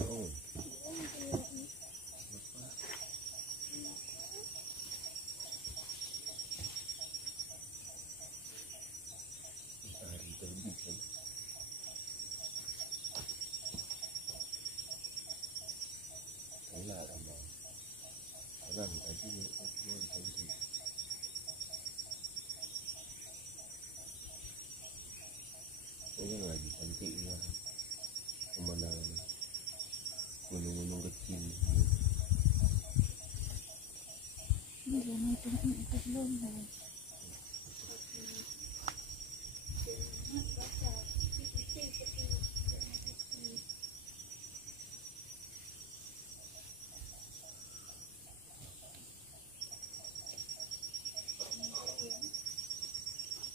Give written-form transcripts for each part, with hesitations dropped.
oh. Hari terbit kan. Salah ramai. Orang tadi orang tadi. Ini lagi cantiknya pemandangan gunung-gunung kecil. Ini jangan tempat belum lah.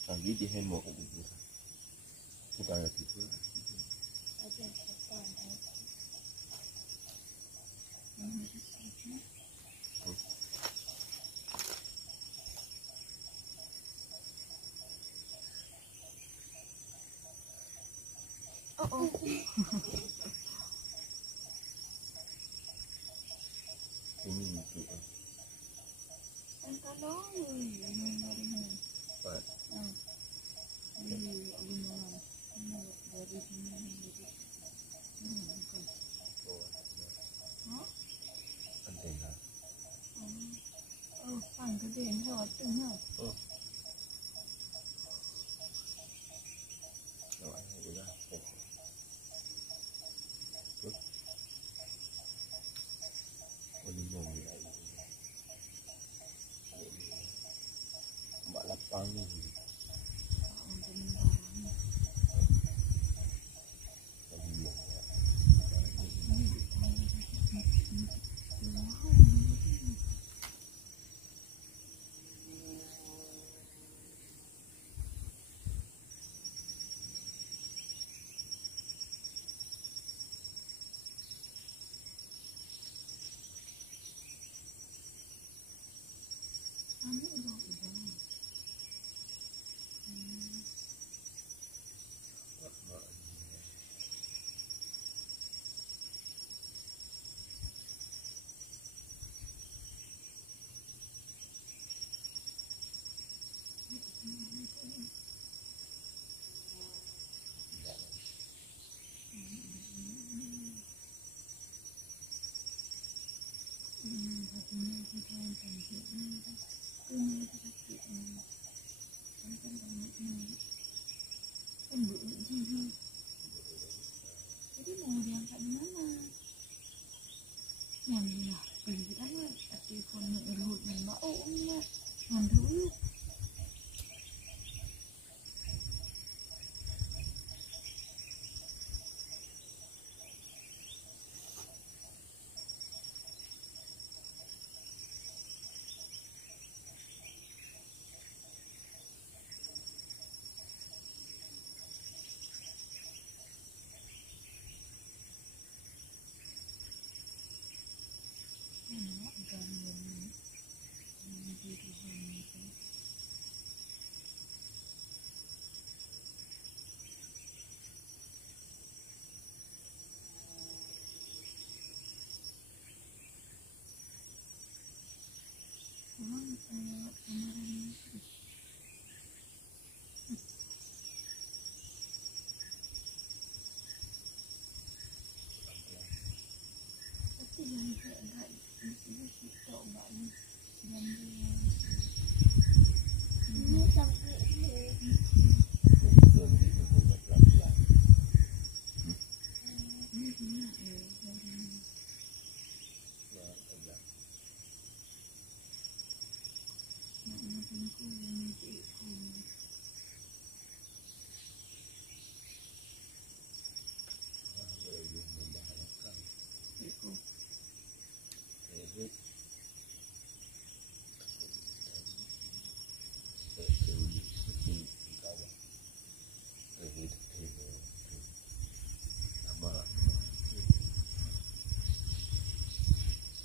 Lagi di hemok itu. Bukan itu. Ada setan. Oh. Ini itu. Kalau ini baru Pak. Ini dari sini. Antena. Oh, pan cái đèn rồi từng ha. Rồi anh hãy ra. Ini mau mulai. Mbak lapang ni. Jadi mau diangkat di mana? Yang ni lah, pergi dah lah. Tapi pun nak urut dan bau nak mandul.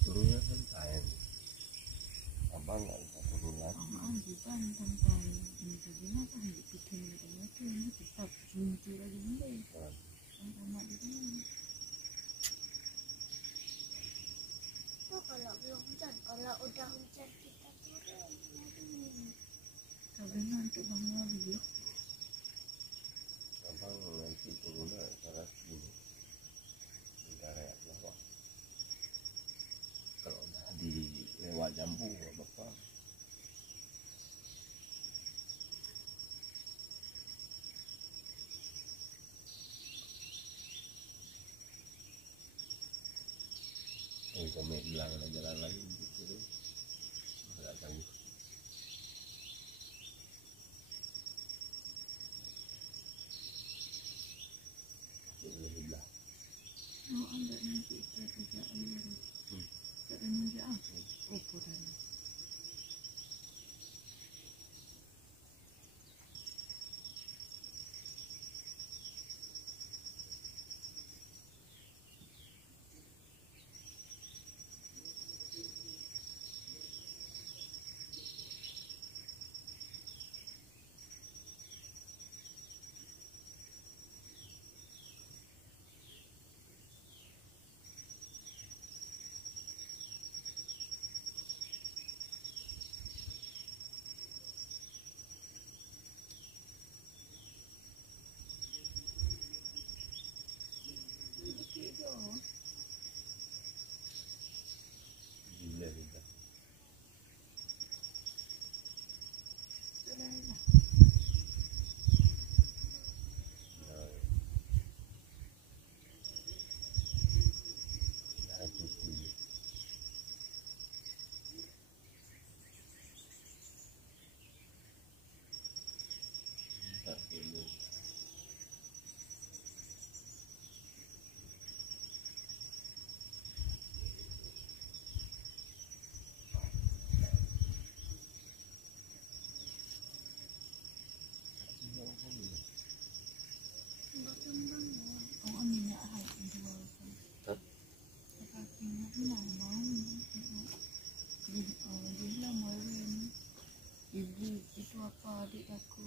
Turunnya santai. Abang nggak bisa turun lagi. Bukan santai. Jadi apa yang bikin mereka ini tetap muncul lagi nih. Sama di sini. untuk bangun dulu. Abang nanti pengguna cara ini negara yang lawak. Kalau dah di lewat jambu bapak. Kami bilang ada jalan lain gitu. Agak tangguh. Oh, anda nanti kita kerja air. Tak ada kerja ah. Oh, pun. Gila juga. Dah cuti. Tak boleh. Oh, minyak hai jual kan. Tak. Kaki nak mau. Dia lah main. Ibu itu apa adik aku.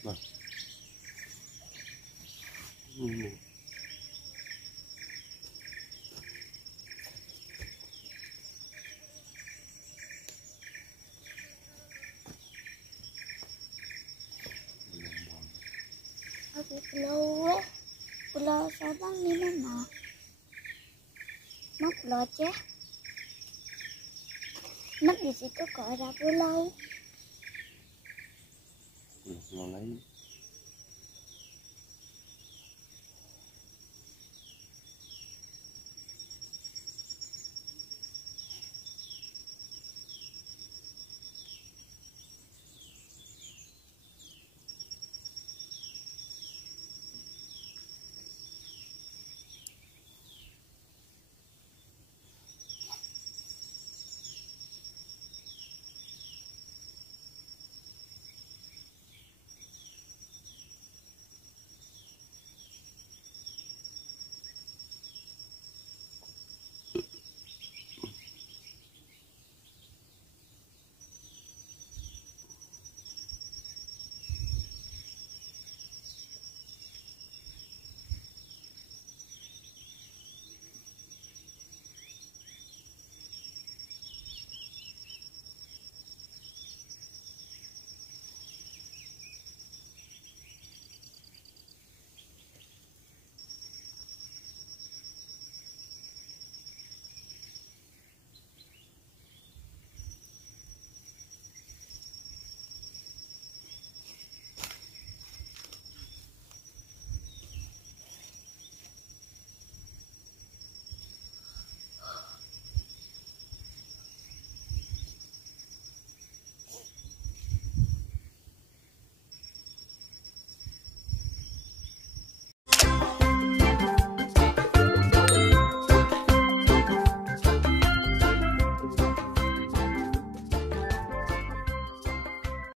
Nah. Aku pulau Sabang di mana? Nak pulau Aceh? Nak di situ kok ada pulau? Pulau lain.